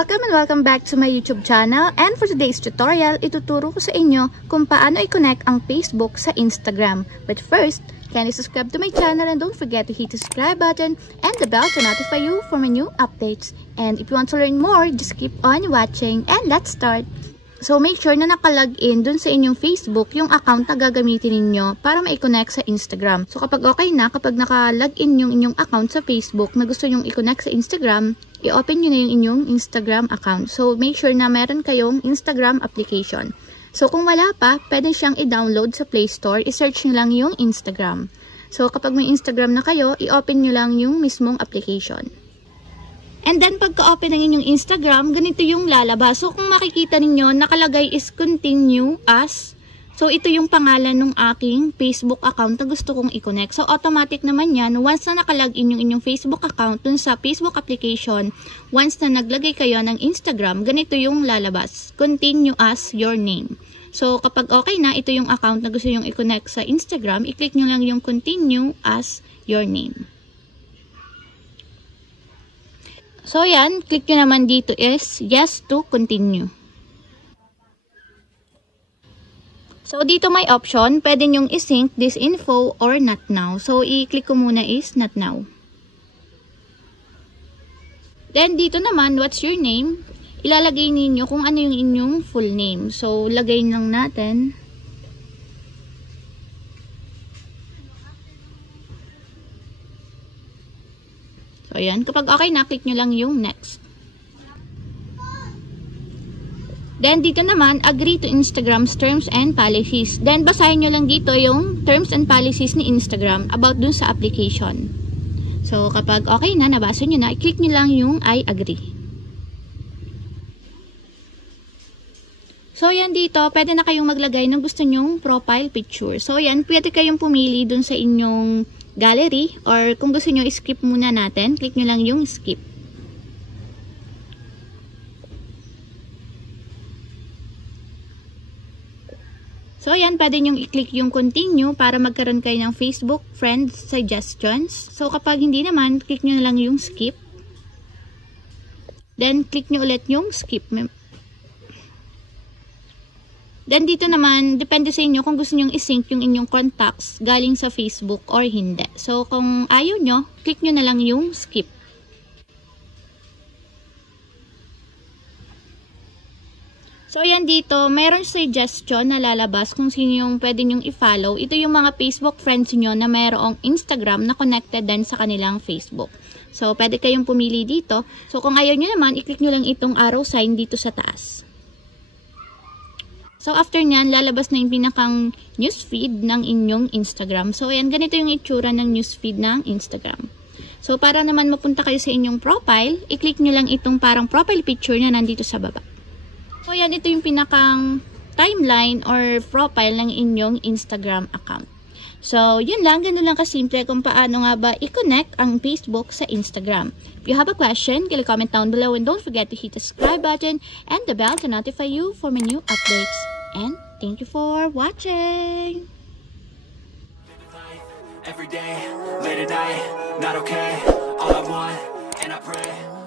Welcome and welcome back to my YouTube channel, and for today's tutorial, ituturo ko sa inyo kung paano i-connect ang Facebook sa Instagram. But first, kindly subscribe to my channel and don't forget to hit the subscribe button and the bell to notify you for my new updates. And if you want to learn more, just keep on watching and let's start! So, make sure na nakalagin dun sa inyong Facebook yung account na gagamitin ninyo para ma-connect sa Instagram. So, kapag okay na, kapag nakalagin yung inyong account sa Facebook na gusto nyong i-connect sa Instagram, i-open nyo na yung inyong Instagram account. So, make sure na meron kayong Instagram application. So, kung wala pa, pwede siyang i-download sa Play Store. I-search nyo lang yung Instagram. So, kapag may Instagram na kayo, i-open nyo lang yung mismong application. And then, pagka-open ng inyong Instagram, ganito yung lalabas. So, kung makikita ninyo, nakalagay is continue as. So, ito yung pangalan ng aking Facebook account na gusto kong i-connect. So, automatic naman yan. Once na nakalagin yung inyong Facebook account dun sa Facebook application, once na naglagay kayo ng Instagram, ganito yung lalabas. Continue as your name. So, kapag okay na, ito yung account na gusto yung i-connect sa Instagram, i-click nyo lang yung continue as your name. So, yan. Click nyo naman dito is yes to continue. So, dito may option. Pwede nyong i-sync this info or not now. So, i-click ko muna is not now. Then, dito naman, what's your name? Ilalagay ninyo kung ano yung inyong full name. So, lagay lang natin. So, ayan. Kapag okay na, click nyo lang yung next. Then, dito naman, agree to Instagram's terms and policies. Then, basahin nyo lang dito yung terms and policies ni Instagram about dun sa application. So, kapag okay na, nabasa nyo na, i-click nyo lang yung I agree. So, yan dito, pwede na kayong maglagay ng gusto nyong profile picture. So, yan, pwede kayong pumili dun sa inyong gallery, or kung gusto nyo, skip muna natin, click nyo lang yung skip. So, yan, pwede nyong i-click yung continue para magkaroon kayo ng Facebook friend suggestions. So, kapag hindi naman, click nyo na lang yung skip. Then, click nyo ulit yung skip. Then, dito naman, depende sa inyo kung gusto nyo i-sync yung inyong contacts galing sa Facebook or hindi. So, kung ayaw nyo, click nyo na lang yung skip. So, yan dito, mayroong suggestion na lalabas kung sino yung pwede nyong i-follow. Ito yung mga Facebook friends nyo na mayroong Instagram na connected din sa kanilang Facebook. So, pwede kayong pumili dito. So, kung ayaw nyo naman, i-click nyo lang itong arrow sign dito sa taas. So, after nyan, lalabas na yung pinakang newsfeed ng inyong Instagram. So, ayan, ganito yung itsura ng newsfeed ng Instagram. So, para naman mapunta kayo sa inyong profile, i-click nyo lang itong parang profile picture na nandito sa baba. So, ayan, ito yung pinakang timeline or profile ng inyong Instagram account. So, yun lang, ganun lang kasimple kung paano nga ba i-connect ang Facebook sa Instagram. If you have a question, comment down below and don't forget to hit the subscribe button and the bell to notify you for my new updates. And thank you for watching! Every day, late at night, not okay, all I want, and I pray